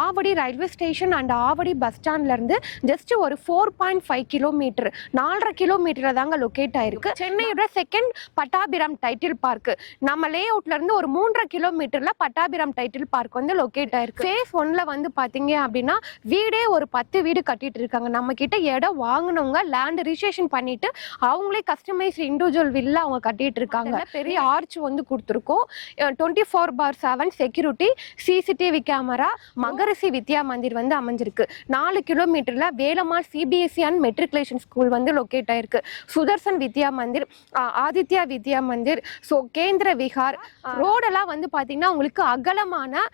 Avadi railway station and Avadi bus ஸ்டாண்ட்ல இருந்து just ஒரு 4.5 கிலோமீட்டர் 4.5 கிலோமீட்டர் தாங்க லொக்கேட் ஆயிருக்கு. சென்னையோட செகண்ட் பட்டாபிராம் டைட்டில் பார்க் நம்ம லே அவுட்ல இருந்து ஒரு 3.5 கிலோமீட்டர்ல பட்டாபிராம் டைட்டில் பார்க் வந்து லொக்கேட் ஆயிருக்கு. ஃபேஸ் 1ல வந்து பாத்தீங்க அப்படின்னா வீடே ஒரு 10 வீடு கட்டிட்டு இருக்காங்க. நம்ம கிட்ட இடம் வாங்கினவங்க லேண்ட் ரிஜிஸ்ட்ரேஷன் பண்ணிட்டு அவங்களே கஸ்டமைஸ் இண்டிவிஜுவல் வில்ல அவங்க கட்டிட்டு இருக்காங்க. பெரிய ஆர்ச் வந்து கொடுத்துருக்கோம். 24/7 security, CCTV camera, Maharishi Vidya Mandir வந்து அமைஞ்சிருக்கு. 4 கிலோமீட்டர்ல Velammal CBSE and matriculation school வந்து லொக்கேட் ஆயிருக்கு. சுதர்சன் வித்யா மந்திர், ஆதித்யா வித்யா மந்திர், ஸோ கேந்திர விஹார். ரோடெல்லாம் வந்து பார்த்தீங்கன்னா உங்களுக்கு அகலமான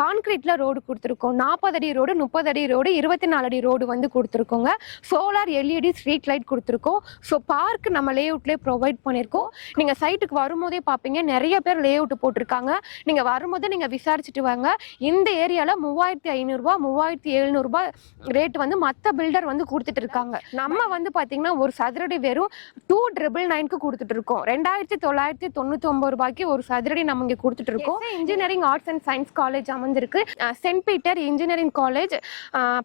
கான்கிரீட்ல ரோடு கொடுத்துருக்கோம். 40 அடி ரோடு, 30 அடி ரோடு, 24 அடி ரோடு வந்து கொடுத்துருக்கோங்க. சோலார் எல்இடி ஸ்ட்ரீட் லைட் கொடுத்துருக்கோம். ஸோ பார்க் நம்ம லே அவுட்லேயே ப்ரொவைட் பண்ணியிருக்கோம். நீங்கள் சைட்டுக்கு வரும்போதே பார்ப்பீங்க நிறைய பேர் லே அவுட் போட்டிருக்காங்க. நீங்கள் வரும்போது நீங்கள் விசாரிச்சுட்டு வாங்க. இந்த ஏரியாவில் 3500 ரூபா 3700 ரூபாய் ரேட் வந்து மற்ற பில்டர் வந்து கொடுத்துட்டு இருக்காங்க. நம்ம வந்து பார்த்தீங்கன்னா ஒரு சதுரடி வெறும் 2,999க்கு கொடுத்துட்டு இருக்கோம். 2,999 ரூபாய்க்கு ஒரு சதுரடி நம்ம இங்கே கொடுத்துட்டு இருக்கோம். Engineering arts and science college அமைஞ்சிருக்கு. சென்ட் பீட்டர் இன்ஜினியரிங் காலேஜ்,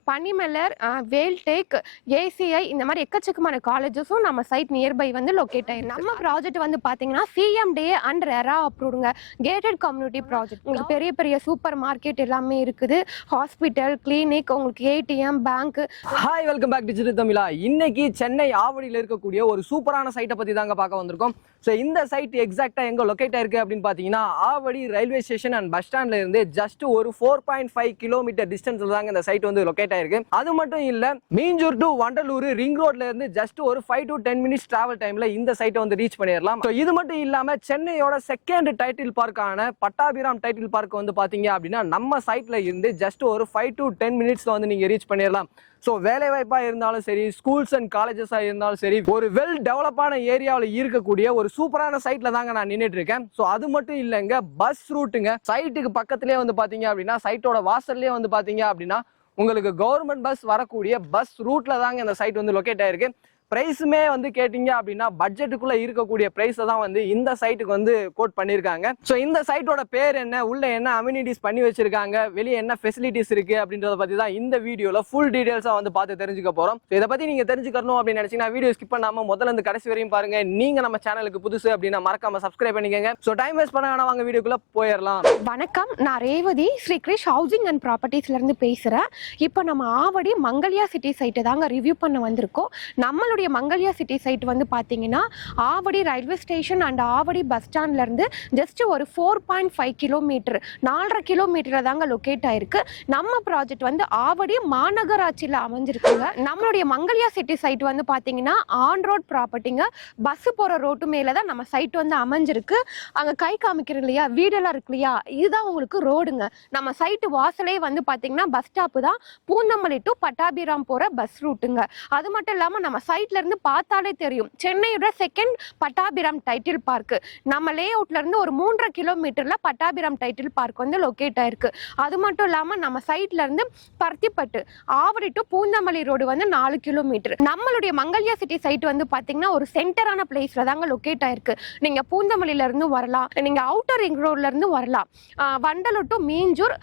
பனிமலர், வேல்டெக், ஏசிஐ, இந்த மாதிரி எக்கச்சக்கமான காலேஜஸும் நம்ம சைட் நியர்பை வந்து லொக்கேட் ஆயிருக்கு. நம்ம ப்ராஜெக்ட் வந்து பார்த்தீங்கன்னா சிஎம்டிஏ அண்ட் ரெரா அப்ரூவ்டுங்க. Gated community project. உங்களுக்கு பெரிய பெரிய சூப்பர் மார்க்கெட் எல்லாமே இருக்குது. ஹாஸ்பிட்டல், கிளினிக், உங்களுக்கு ATM, bank. Hi, welcome back digital தமிழா. இன்னைக்கு சென்னை ஆவடியில் இருக்கக்கூடிய ஒரு சூப்பரான சைட்டை பற்றி தாங்க பார்க்க வந்திருக்கோம். ஸோ இந்த சைட் எக்ஸாக்டாக எங்கே லொக்கேட் ஆயிருக்கு அப்படின்னு பார்த்தீங்கன்னா Avadi railway station and bus ஸ்டாண்ட்ல இருந்து ஜஸ்ட் ஒரு 4.5 கிலோமீட்டர் டிஸ்டன்ஸ்ல தாங்க இந்த சைட் வந்து லொக்கேட் ஆயிருக்கு. அது மட்டும் இல்லை, மீஞ்சூர் டு வண்டலூர் ரிங் ரோட்ல இருந்து ஜஸ்ட் ஒரு 5 to 10 மினிட்ஸ் டிராவல் டைம்ல இந்த சைட்டை வந்து ரீச் பண்ணிடலாம். ஸோ இது மட்டும் இல்லாம சென்னையோட செகண்ட் டைட்டில் பார்க்கான பட்டாபிராம் டைட்டில் பார்க் வந்து பாத்தீங்க அப்படின்னா நம்ம சைட்ல இருந்து ஜஸ்ட் ஒரு 5 to 10 மினிட்ஸ்ல வந்து நீங்க ரீச் பண்ணிடலாம். ஸோ வேலை வாய்ப்பாக இருந்தாலும் சரி, ஸ்கூல்ஸ் அண்ட் காலேஜஸாக இருந்தாலும் சரி, ஒரு வெல் டெவலப்பான ஏரியாவில் இருக்கக்கூடிய ஒரு சூப்பரான சைட்ல தாங்க நான் நின்றுட்டு இருக்கேன். ஸோ அது மட்டும் இல்லைங்க, பஸ் ரூட்டுங்க. சைட்டுக்கு பக்கத்துலேயே வந்து பார்த்தீங்க அப்படின்னா சைட்டோட வாசல்லே வந்து பார்த்தீங்க அப்படின்னா உங்களுக்கு கவர்மெண்ட் பஸ் வரக்கூடிய பஸ் ரூட்ல தாங்க இந்த சைட் வந்து லொக்கேட் ஆயிருக்கு. பிரைஸுமே வந்து கேட்டீங்க அப்படின்னா பட்ஜெட்டுக்குள்ள இருக்கக்கூடிய பிரைஸை தான் வந்து இந்த சைட்டுக்கு வந்து கோட் பண்ணியிருக்காங்க. ஸோ இந்த சைட்டோட பேர் என்ன, உள்ள என்ன அம்யூனிட்டிஸ் பண்ணி வச்சிருக்காங்க, வெளியே என்ன ஃபெசிலிட்டிஸ் இருக்கு அப்படின்றத பத்தி தான் இந்த வீடியோல ஃபுல் டீடைல்ஸா வந்து பார்த்து தெரிஞ்சுக்க போறோம். இதை பத்தி நீங்க தெரிஞ்சுக்கணும் அப்படின்னு நினைச்சீங்கன்னா வீடியோ ஸ்கிப் பண்ணாம முதல்ல இருந்து கடைசி வரையும் பாருங்க. நீங்க நம்ம சேனலுக்கு புதுசு அப்படின்னா மறக்காம சப்ஸ்கிரைப் பண்ணிக்கங்க. ஸோ டைம் வேஸ்ட் பண்ண வேணாம், வாங்க வீடியோக்குள்ள போயிடலாம். வணக்கம், நான் ரேவதி, ஸ்ரீ கிரிஷ் ஹவுசிங் அண்ட் ப்ராப்பர்ட்டிஸ்ல இருந்து பேசுறேன். இப்போ நம்ம ஆவடி மங்கல்யா சிட்டி சைட்டை தாங்க ரிவ்யூ பண்ண வந்திருக்கோம். நம்மளுடைய மங்கல்யா சிட்டி சைட் வந்து பாத்தீங்கன்னா Avadi railway station and Avadi bus ஸ்டாண்ட்ல இருந்து ஜஸ்ட் ஒரு 4.5 கிலோமீட்டர் 4.5 கிலோமீட்டர் தாங்க லொக்கேட் ஆயிருக்கு. நம்ம ப்ராஜெக்ட் வந்து ஆவடி மாநகராட்சியில் அமைஞ்சிருக்குங்க. நம்மளுடைய மங்கல்யா சிட்டி சைட் வந்து பாத்தீங்கன்னா ஆன் ரோட் ப்ராப்பர்ட்டிங்க. பஸ் போற ரோட்டு மேல தான் நம்ம சைட் வந்து அமைஞ்சிருக்கு. அங்க கை காமிக்கிறோம் இல்லையா, வீடெல்லாம் இருக்கு இல்லையா, இதுதான் உங்களுக்கு ரோடுங்க. நம்ம சைட்டு வாசலே வந்து பாத்தீங்கன்னா பஸ் ஸ்டாப் தான். பூந்தமல்லி டு பட்டாபிராம் போற பஸ் ரூட்டுங்க. அது மட்டும் இல்லாம நம்ம சைட்ல இருந்து பார்த்தாலே தெரியும் சென்னையோட செகண்ட் பட்டாபிராம் டைட்டில் பார்க். நம்ம லே அவுட்ல இருந்து ஒரு 3.5 கிலோமீட்டர்ல பட்டாபிராம் டைட்டில் பார்க் வந்து லொக்கேட் ஆயிருக்கு. அது மட்டும் இல்லாம நம்ம சைட்ல இருந்து பருத்திப்பட்டு ஆவடி டு பூந்தமல்லி ரோடு வந்து 4 கிலோமீட்டர். நம்மளுடைய மங்கல்யா சிட்டி சைட் வந்து பாத்தீங்கன்னா ஒரு சென்டரான பிளேஸ்ல தாங்க லொக்கேட் ஆயிருக்கு. நீங்க பூந்தமல்லியில இருந்து வரலாம், நீங்க அவுட்டர் ரிங் ரோட்ல இருந்து வரலாம். Vandalur to Minjur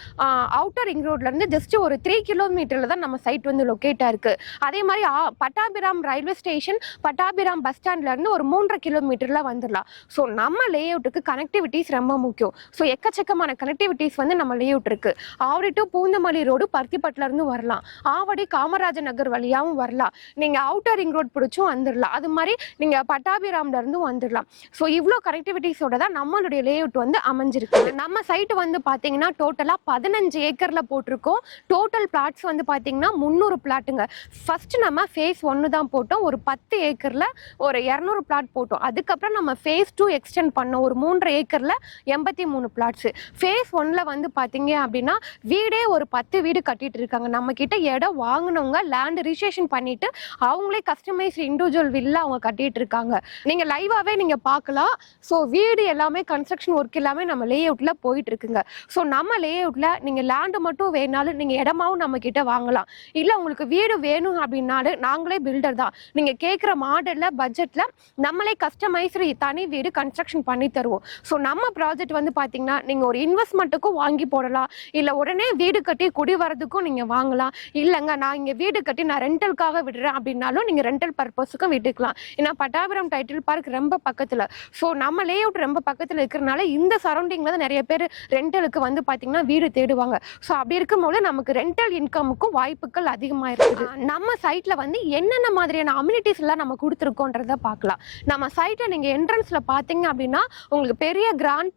outer ring ரோட்ல இருந்து ஜஸ்ட் ஒரு 3 கிலோமீட்டர்ல தான் நம்ம சைட் வந்து லொக்கேட் ஆயிருக்கு. அதே மாதிரி Pattabiram railway station Pattabiram bus ஸ்டாண்ட்ல இருந்து ஒரு 3.5 கிலோமீட்டர்ல வந்துடலாம். ஸோ நம்ம லே அவுட்டுக்கு கனெக்டிவிட்டிஸ் ரொம்ப முக்கியம். ஸோ எக்கச்சக்கமான கனெக்டிவிட்டிஸ் வந்து நம்ம லே அவுட் இருக்கு. ஆவடி டு பூந்தமல்லி ரோடு பருத்திப்பட்டுல இருந்து வரலாம், ஆவடி காமராஜர் நகர் வழியாவும் வரலாம், நீங்க அவுட்டர் ரிங் ரோட் பிடிச்சும் வந்துடலாம், அது மாதிரி நீங்க பட்டாபிராம்ல இருந்து வந்துடலாம். ஸோ இவ்வளோ கனெக்டிவிட்டிஸோட தான் நம்மளுடைய லே அவுட் வந்து அமைஞ்சிருக்கு. நம்ம சைட் வந்து பாத்தீங்கன்னா டோட்டலா 15 ஏக்கர்ல போட்டிருக்கோம். டோட்டல் பிளாட்ஸ் வந்து பாத்தீங்கன்னா 300 பிளாட்டுங்க. ஃபர்ஸ்ட் நம்ம ஃபேஸ் 1 தான் போட்டோம், ஒரு 10 ஏக்கர்ல ஒரு 200 பிளாட் போட்டோம். அதுக்கப்புறம் நம்ம ஃபேஸ் 2 எக்ஸ்டெண்ட் பண்ணோம், ஒரு 3.5 ஏக்கர்ல 83 பிளாட்ஸ். ஃபேஸ் 1ல வந்து பாத்தீங்க அப்படின்னா வீடே ஒரு 10 வீடு கட்டிட்டு இருக்காங்க. நம்ம கிட்ட இடம் வாங்கினவங்க லேண்ட் ரிஜிஸ்ட்ரேஷன் பண்ணிட்டு அவங்களே கஸ்டமைஸ் இண்டிவிஜுவல் வில்ல அவங்க கட்டிட்டு இருக்காங்க. நீங்க லைவாவே நீங்க பார்க்கலாம். ஸோ வீடு எல்லாமே கன்ஸ்ட்ரக்ஷன் ஒர்க் எல்லாமே நம்ம லே அவுட்ல போயிட்டு இருக்குங்க. ஸோ நம்ம லே அவுட்ல நீங்க லேண்டு மட்டும் வேணாலும் நீங்க இடமாவும் நம்ம கிட்ட வாங்கலாம். இல்ல உங்களுக்கு வீடு வேணும் அப்படின்னாலும் நாங்களே பில்டர் தான். நீங்கள் கேட்குற மாடலில் பட்ஜெட்டில் நம்மளே கஸ்டமைஸ்டு தனி வீடு கன்ஸ்ட்ரக்ஷன் பண்ணி தருவோம். ஸோ நம்ம ப்ராஜெக்ட் வந்து பார்த்தீங்கன்னா நீங்கள் ஒரு இன்வெஸ்ட்மெண்ட்டுக்கும் வாங்கி போடலாம், இல்லை உடனே வீடு கட்டி குடி வரதுக்கும் நீங்கள் வாங்கலாம். இல்லைங்க நான் இங்கே வீடு கட்டி நான் ரெண்டலுக்காக விடுறேன் அப்படின்னாலும் நீங்கள் ரெண்டல் பர்பஸுக்கும் விட்டுக்கலாம். ஏன்னா பட்டாபிராம் டைட்டில் பார்க் ரொம்ப பக்கத்தில், ஸோ நம்ம லே அவுட் ரொம்ப பக்கத்தில் இருக்கிறனால இந்த சரௌண்டிங்கில் தான் நிறைய பேர் ரெண்டலுக்கு வந்து பார்த்தீங்கன்னா வீடு தேடுவாங்க. ஸோ அப்படி இருக்கும்போது நமக்கு ரெண்டல் இன்கமுக்கும் வாய்ப்புகள் அதிகமாக இருக்குது. நம்ம சைட்டில் வந்து என்னென்ன மாதிரியான அம்யூனிட்டிஸ் எல்லாம் நம்ம கொடுத்துருக்கோன்றத பார்க்கலாம். நம்ம சைட்டை நீங்கள் என்ட்ரன்ஸில் பார்த்தீங்க அப்படின்னா உங்களுக்கு பெரிய கிராண்ட்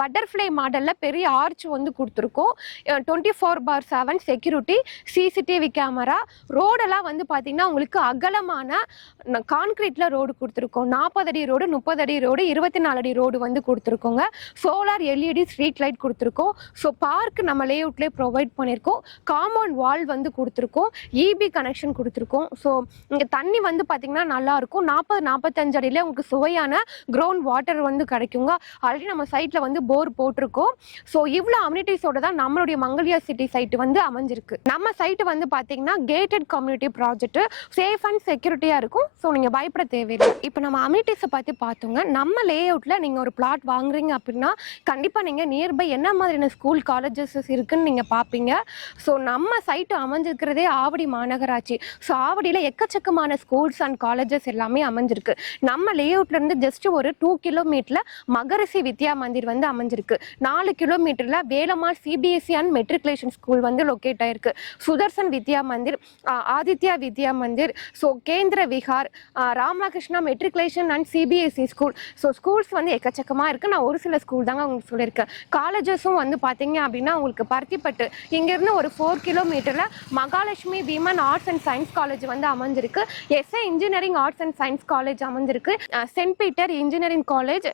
பட்டர்ஃப்ளை மாடலில் பெரிய ஆர்ச் வந்து கொடுத்துருக்கோம். 24/7 செக்யூரிட்டி, சிசிடிவி கேமரா, ரோடெல்லாம் வந்து பார்த்தீங்கன்னா உங்களுக்கு அகலமான கான்கிரீட்டில் ரோடு கொடுத்துருக்கோம். 40 அடி ரோடு, 30 அடி ரோடு, 24 அடி ரோடு வந்து கொடுத்துருக்கோங்க. சோலார் எல்இடி ஸ்ட்ரீட் லைட் கொடுத்துருக்கோம். ஸோ பார்க் நம்ம லேஅவுட்லேயே ப்ரொவைட் பண்ணியிருக்கோம். காம்பவுண்ட் வால் வந்து கொடுத்துருக்கோம். இபி கனெக்ஷன் கொடுத்துருக்கோம். ஸோ இங்கே தண்ணி வந்து பார்த்தீங்கன்னா நல்லாயிருக்கும். 40-45 அடியில் உங்களுக்கு சுவையான கிரவுண்ட் வாட்டர் வந்து கிடைக்குங்க. ஆல்ரெடி நம்ம சைட்டில் வந்து போர் போட்டிருக்கோம். ஸோ இவ்வளோ அம்யூனிட்டிஸோட தான் நம்மளுடைய மங்கல்யா சிட்டி சைட்டு வந்து அமைஞ்சிருக்கு. நம்ம சைட்டு வந்து பார்த்தீங்கன்னா gated community project, safe and செக்யூரிட்டியாக இருக்கும். ஸோ நீங்கள் பயப்பட தேவையில்லை. இப்போ நம்ம அம்யூனிட்டிஸை பற்றி பார்த்தோங்க. நம்ம லே அவுட்டில் நீங்கள் ஒரு பிளாட் வாங்குறீங்க அப்படின்னா கண்டிப்பாக நீங்கள் நியர்பை என்ன மாதிரியான ஸ்கூல் காலேஜஸ் இருக்குன்னு நீங்கள் பார்ப்பீங்க. ஸோ நம்ம சைட்டு அமைஞ்சிருக்கிறதே ஆவடி மாநகராட்சி. ஸோ ஆவடியில் எக்கச்சக்கமான ஸ்கூல்ஸ் அண்ட் காலேஜஸ் எல்லாமே அமைஞ்சிருக்கு. நம்ம லே அவுட்லேருந்து ஜஸ்ட் ஒரு 2 கிலோமீட்டரில் மகரிஷி வித்யா மந்திர் வந்து அமைஞ்சிருக்கு. 4 கிலோமீட்டரில் Velammal CBSE and matriculation school வந்து லொக்கேட் ஆயிருக்கு. Sudarshan Vidya Mandir, Aditya Vidya Mandir, so Kendra Vihar, Ramakrishna matriculation and CBSE school. So schools வந்து எக்கச்சக்கமாக இருக்குது. நான் ஒரு சில ஸ்கூல் தாங்க உங்களுக்கு சொல்லியிருக்கேன். காலேஜஸும் வந்து பார்த்தீங்க அப்படின்னா உங்களுக்கு பருத்திப்பட்டு இங்கேருந்து ஒரு 4 கிலோமீட்டரில் Mahalakshmi women arts and science college வந்து அமைஞ்சிருக்கு. S A engineering arts and science college அமைஞ்சிருக்கு. சென்ட் பீட்டர் இன்ஜினியரிங் காலேஜ்,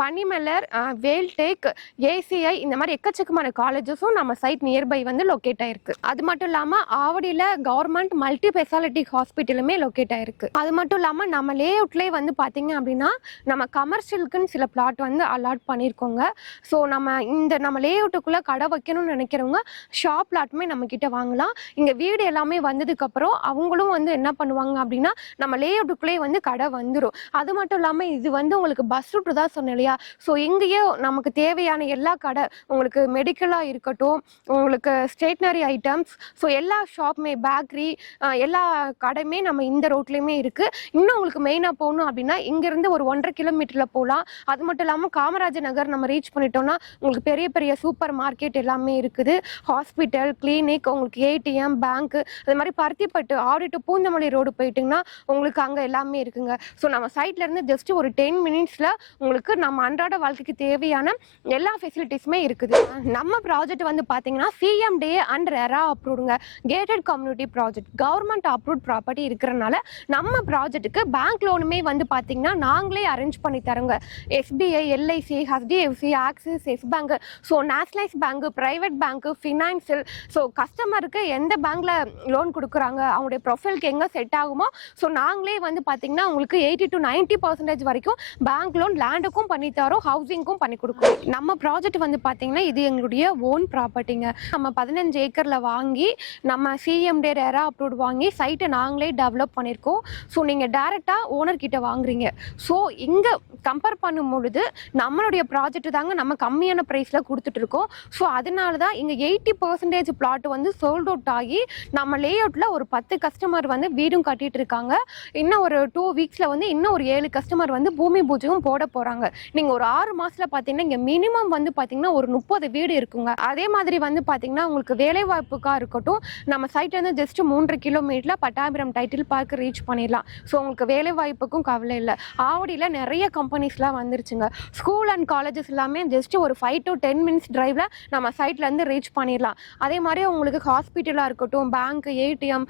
பனிமலர், வேல்டெக், ஏசிஐ, இந்த மாதிரி எக்கச்சக்கமான காலேஜஸும் நம்ம சைட் நியர்பை வந்து லொக்கேட் ஆயிருக்கு. அது மட்டும் இல்லாமல் ஆவடியில் கவர்மெண்ட் மல்டி ஸ்பெஷாலிட்டி ஹாஸ்பிட்டலுமே லொக்கேட் ஆயிருக்கு. அது மட்டும் இல்லாமல் நம்ம லே அவுட்லேயே வந்து பார்த்தீங்க அப்படின்னா நம்ம கமர்ஷியலுக்குன்னு சில பிளாட் வந்து அலாட் பண்ணியிருக்கோங்க. ஸோ நம்ம லே அவுட்டுக்குள்ளே கடை வைக்கணும்னு நினைக்கிறவங்க ஷாப் பிளாட்டுமே நம்ம கிட்ட வாங்கலாம். இங்கே வீடு எல்லாமே வந்ததுக்கப்புறம் அவங்களும் வந்து என்ன பண்ணுவாங்க அப்படின்னா நம்ம லே அவுட்டுக்குள்ளேயே வந்து கடை வந்துடும். அது மட்டும் இல்லாமல் இது வந்து உங்களுக்கு பஸ் ரூட்டு தான் சொன்னேன் இல்லையா. ஸோ இங்கேயே நமக்கு தேவையான எல்லா கடை, உங்களுக்கு மெடிக்கலாக இருக்கட்டும், உங்களுக்கு ஸ்டேஷ்னரி ஐட்டம்ஸ், ஸோ எல்லா ஷாப்புமே, பேக்கரி, எல்லா கடையுமே நம்ம இந்த ரோட்லேயுமே இருக்குது. இன்னும் உங்களுக்கு மெயினாக போகணும் அப்படின்னா இங்கேருந்து ஒரு 1.5 கிலோமீட்டரில் போகலாம். அது மட்டும் இல்லாமல் காமராஜர் நகர் நம்ம ரீச் பண்ணிட்டோம்னா உங்களுக்கு பெரிய பெரிய சூப்பர் மார்க்கெட் எல்லாமே இருக்குது. ஹாஸ்பிட்டல், கிளினிக், உங்களுக்கு ஏடிஎம், பேங்க்கு, அது மாதிரி பருத்திப்பட்டு ஆடி டு பூந்தமல்லி ரோடு போயிட்டிங்கன்னா உங்களுக்கு அங்கே எல்லாமே இருக்குங்க. ஸோ நம்ம சைட்லேருந்து ஜஸ்ட் ஒரு 10 மினிட்ஸில் உங்களுக்கு நம்ம அன்றாட வாழ்க்கைக்கு தேவையான எல்லா ஃபெசிலிட்டிஸுமே இருக்குது. நம்ம ப்ராஜெக்ட் வந்து பார்த்தீங்கன்னா சிஎம்டே அண்ட் ரெரா அப்ரூவ்டுங்க. Gated community project, government approved property இருக்கிறனால நம்ம ப்ராஜெக்ட்டுக்கு பேங்க் லோனுமே வந்து பார்த்தீங்கன்னா நாங்களே அரேஞ்ச் பண்ணி தரோங்க. SBI, LIC, HDFC, Axis, Yes bank, so nationalise bank, private bank, financial, so கஸ்டமருக்கு எந்த பேங்க்ல லோன் கொடுக்குறாங்க, அவங்களுடைய ப்ரொஃபைலுக்கு எங்கே செட் ஆகுமோ, ஸோ நாங்களே வந்து பார்த்தீங்கன்னா உங்களுக்கு 80 to 90% வரைக்கும் பேங்க் லோன் லேண்டுக்கும் பண்ணி தரோம், ஹவுசிங்க்கும் பண்ணி கொடுக்குறோம். நம்ம ப்ராஜெக்ட் வந்து பார்த்தீங்கன்னா இது எங்களுடைய ஓன் ப்ராப்பர்ட்டிங்க. நம்ம 15 ஏக்கரில் வாங்கி நம்ம சிஎம்டே ரெரா அப்ரூவ்ட் வாங்கி சைட்டை நாங்களே டெவலப் பண்ணியிருக்கோம். ஸோ நீங்கள் டேரெக்டாக ஓனர்கிட்ட வாங்குறீங்க. ஸோ இங்கே கம்பேர் பண்ணும் பொழுது நம்மளுடைய ப்ராஜெக்ட் தாங்க நம்ம கம்மியான ப்ரைஸில் கொடுத்துட்ருக்கோம். ஸோ அதனால தான் இங்கே 80% பிளாட் வந்து சோல்ட் அவுட் ஆகி நம்ம லே அவுட்டில் ஒரு 10 கஸ்டமர் வந்து வீடும் கட்டிட்டு இருக்காங்க. இன்னும் ஒரு 2 வீக்ஸில் வந்து இன்னும் ஒரு 7 கஸ்டமர் வந்து பூமி பூஜையும் போட போகிறாங்க. நீங்கள் ஒரு 6 மாதத்தில் பார்த்தீங்கன்னா இங்கே மினிமம் வந்து பார்த்தீங்கன்னா ஒரு 30 வீடு இருக்குங்க. அதே மாதிரி வந்து பார்த்தீங்கன்னா உங்களுக்கு வேலைவாய்ப்புக்காக இருக்கட்டும், நம்ம சைட் வந்து ஜஸ்ட் 3 கிலோமீட்டரில் பட்டாபிராம் டைட்டில் பார்க் ரீச் பண்ணிடலாம். ஸோ உங்களுக்கு வேலைவாய்ப்புக்கும் கவலை இல்லை. ஆவடியில் நிறைய கம்பெனிஸ்லாம் வந்துருச்சுங்க. ஸ்கூல் அண்ட் காலேஜஸ் எல்லாமே ஜஸ்ட் ஒரு 5 to 10 மினிட்ஸ் டிரைவில் நம்ம சைட்லேருந்து ரீச் பண்ணிடலாம். அதே மாதிரி உங்களுக்கு ஹாஸ்பிட்டலாக இருக்கட்டும், பேங்க், ஏடிஎம்,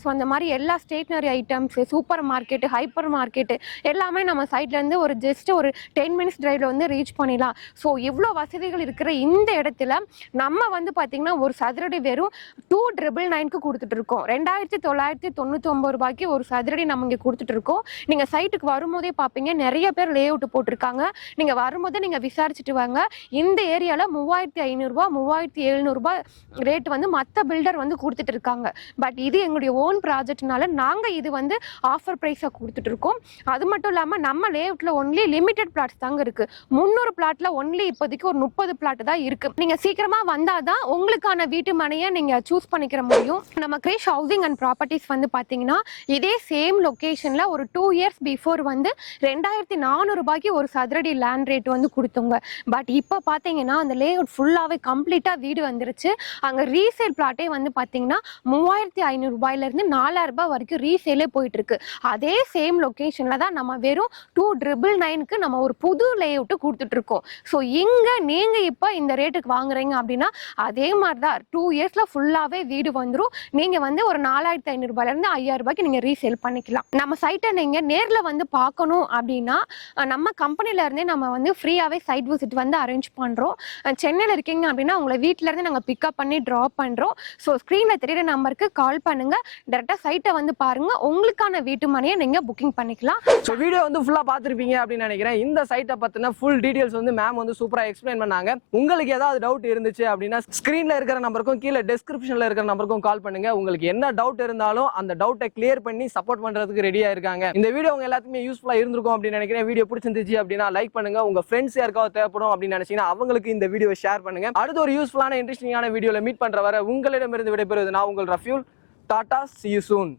ஸோ அந்த மாதிரி எல்லா stationery items, super market, hyper market எல்லாமே நம்ம சைட்லேருந்து ஒரு ஜஸ்ட் ஒரு 10 மினிட்ஸ் டிரைவில் வந்து ரீச் பண்ணிடலாம். ஸோ இவ்வளோ வசதிகள் இருக்கிற இந்த இடத்துல நம்ம வந்து பார்த்திங்கன்னா ஒரு சதுரடி வெறும் 2,999 கொடுத்துட்டு இருக்கோம். 2,999 ரூபாய்க்கு ஒரு சதுரடி நம்ம இங்கே கொடுத்துட்டு இருக்கோம். நீங்கள் சைட்டுக்கு வரும்போதே பார்ப்பீங்க நிறைய பேர் லே அவுட் போட்டிருக்காங்க. நீங்கள் வரும்போதே நீங்கள் விசாரிச்சுட்டு வாங்க. இந்த ஏரியாவில் 3,500 ரூபா, 3,700 ரூபாய் ரேட் வந்து மற்ற பில்டர் வந்து கொடுத்துட்டு இருக்காங்க. பட் இது எங்களுடைய ஓன் ப்ராஜெக்ட்னால நாங்கள் நாங்க இது வந்து ஆஃபர் பிரைஸா கொடுத்துட்டு இருக்கோம். அது மட்டும் இல்லாம நம்ம லேஅவுட்ல ஒன்லி லிமிடெட் பிளாட்ஸ் தாங்க இருக்கு. 300 பிளாட்ல ஒன்லி இப்போதைக்கு ஒரு 30 பிளாட் தான் இருக்கு. நீங்க சீக்கிரமா வந்தாதான் உங்களுக்கான வீட்டு மனையை நீங்க சூஸ் பண்ணிக்கிற முடியும். நம்ம கிரேஷ் ஹவுசிங் அண்ட் ப்ராப்பர்ட்டிஸ் வந்து பாத்தீங்கன்னா இதே சேம் லொகேஷன்ல ஒரு 2 இயர்ஸ் பிஃபோர் வந்து 2400 ரூபாய்க்கு ஒரு சதுரடி லேண்ட் ரேட் வந்து கொடுத்தோங்க. பட் இப்போ பாத்தீங்கன்னா அந்த லேஅவுட் ஃபுல்லாவே கம்ப்ளீட்டா வீடு வந்துருச்சு. அங்க ரீசேல் பிளாட்டே வந்து பாத்தீங்கன்னா 3500 ரூபாயில இருந்து 4000 ரூபாய் வரைக்கும் ரீசேலே போயிட்டு இருக்கு. அதே சேம் லொகேஷன்ல தான் நம்ம வெறும் 2999க்கு நம்ம ஒரு புது லேஅவுட் கொடுத்துட்டு இருக்கோம். ஸோ இங்க நீங்க இப்போ இந்த ரேட்டுக்கு வாங்குறீங்க அப்படின்னா அதே மாதிரி தான் 2 இயர்ஸ்ல ஃபுல்லாவே வீடு வந்துடும். நீங்க வந்து ஒரு 4500 ரூபாயில இருந்து 5000 ரூபாய்க்கு நீங்க ரீசேல் பண்ணிக்கலாம். நம்ம சைட்டை நீங்க நேர்ல வந்து பார்க்கணும் அப்படின்னா நம்ம கம்பெனில இருந்தே நம்ம வந்து ஃப்ரீயாவே சைட் விசிட் வந்து அரேஞ்ச் பண்றோம். சென்னையில இருக்கீங்க அப்படின்னா உங்களை வீட்ல இருந்து நாங்க பிக்கப் பண்ணி ட்ராப் பண்றோம். ஸோ ஸ்க்ரீன்ல தெரியுற நம்பருக்கு கால் பண்ணுங்க, டைரக்டா சைட்டை வந்து பாருங்க, உங்களுக்கான வீட்டு மனையை நீங்க புக்கிங் பண்ணிக்கலாம். ஸோ வீடியோ வந்து ஃபுல்லா பார்த்துருப்பீங்க அப்படின்னு நினைக்கிறேன். இந்த சைட்டை பத்தின ஃபுல் டீடைல்ஸ் வந்து மேம் வந்து சூப்பரா எக்ஸ்பிளைன் பண்ணாங்க. உங்களுக்கு ஏதாவது டவுட் இருந்துச்சு அப்படின்னா ஸ்க்ரீன்ல இருக்கிற நம்பருக்கும் கீழே டிஸ்கிரிப்ஷன்ல இருக்கிற நம்பருக்கும் கால் பண்ணுங்க. உங்களுக்கு என்ன டவுட் இருந்தாலும் அந்த டவுட்டை கிளியர் பண்ணி சப்போர்ட் பண்றதுக்கு ரெடியா இருக்காங்க. இந்த வீடியோ உங்க எல்லாத்துக்குமே யூஸ்ஃபுல்லா இருந்திருக்கும் அப்படின்னு நினைக்கிறேன். வீடியோ பிடிச்சிருந்துச்சு அப்படின்னா லைக் பண்ணுங்க. உங்க ஃப்ரெண்ட்ஸ் யாருக்காவது தேவைப்படும் அப்படின்னு நினைச்சீங்கன்னா அவங்களுக்கு இந்த வீடியோ ஷேர் பண்ணுங்க. அடுத்த ஒரு யூஸ்ஃபுல்லான இன்ட்ரெஸ்டிங்கான வீடியோல மீட் பண்ற வரை உங்களிடமிருந்து விடைபெறுவது நான் உங்கள் Rafiul. Tata, see you soon.